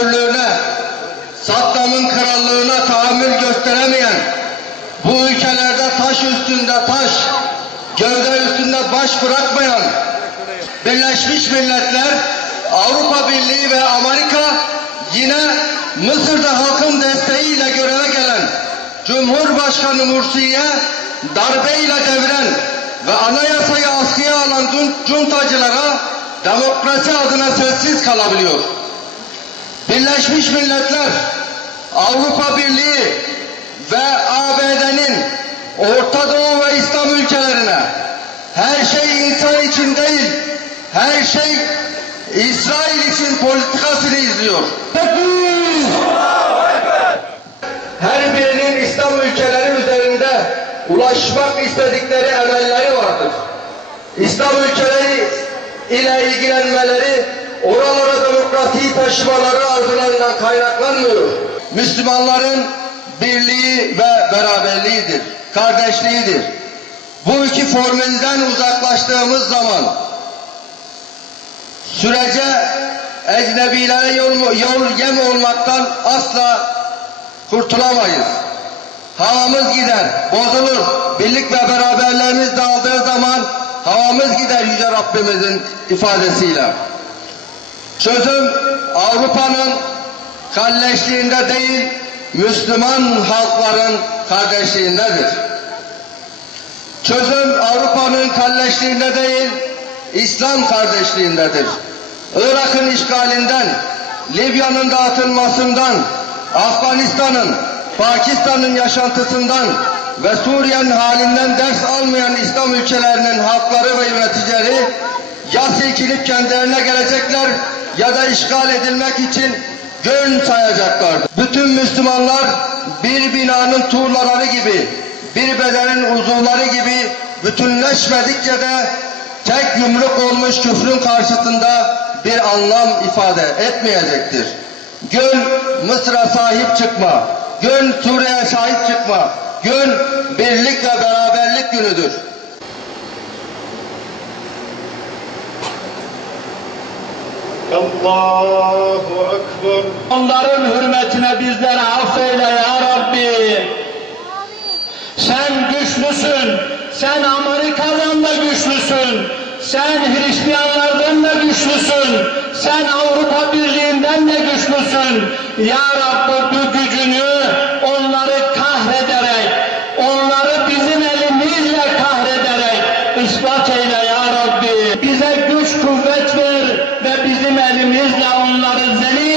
diktatörlüğüne, Saddam'ın krallığına tahammül gösteremeyen, bu ülkelerde taş üstünde taş, gövde üstünde baş bırakmayan Birleşmiş Milletler, Avrupa Birliği ve Amerika, yine Mısır'da halkın desteğiyle göreve gelen Cumhurbaşkanı Mursi'ye darbeyle deviren ve anayasayı askıya alan cuntacılara demokrasi adına sessiz kalabiliyor. Birleşmiş Milletler, Avrupa Birliği ve ABD'nin Orta Doğu ve İslam ülkelerine her şey insan için değil, her şey İsrail için politikasını izliyor. Her birinin İslam ülkeleri üzerinde ulaşmak istedikleri emelleri vardır. İslam ülkeleri ile ilgilenmeleri, oralara demokrasiyi taşımaları arzularından kaynaklanmıyor. Müslümanların birliği ve beraberliğidir, kardeşliğidir. Bu iki formülden uzaklaştığımız zaman sürece ecnebilere yem olmaktan asla kurtulamayız. Havamız gider, bozulur. Birlik ve beraberliğimiz dağıldığı zaman havamız gider Yüce Rabbimizin ifadesiyle. Çözüm Avrupa'nın kalleşliğinde değil, Müslüman halkların kardeşliğindedir. Çözüm Avrupa'nın kalleşliğinde değil, İslam kardeşliğindedir. Irak'ın işgalinden, Libya'nın dağıtılmasından, Afganistan'ın, Pakistan'ın yaşantısından ve Suriye'nin halinden ders almayan İslam ülkelerinin halkları ve yöneticileri ya silkinip kendilerine gelecekler ya da işgal edilmek için gün sayacaklardır. Bütün Müslümanlar bir binanın tuğlaları gibi, bir bedenin uzuvları gibi bütünleşmedikçe de tek yumruk olmuş küfrün karşısında bir anlam ifade etmeyecektir. Gün Mısır'a sahip çıkma, gün Suriye'ye sahip çıkma, gün birlik ve beraberlik günüdür. Allahu Ekber. Onların hürmetine bizlere affeyle ya Rabbi. Sen güçlüsün, sen Amerika'dan da güçlüsün, sen Hristiyanlardan da güçlüsün, sen Avrupa Birliği'nden de güçlüsün. Ya Rabbi bu gücünü onları kahrederek, onları bizim elimizle kahrederek ispat eyle ya Rabbi. Bize güç kuvvet ver ve bizim elimizle onları zelil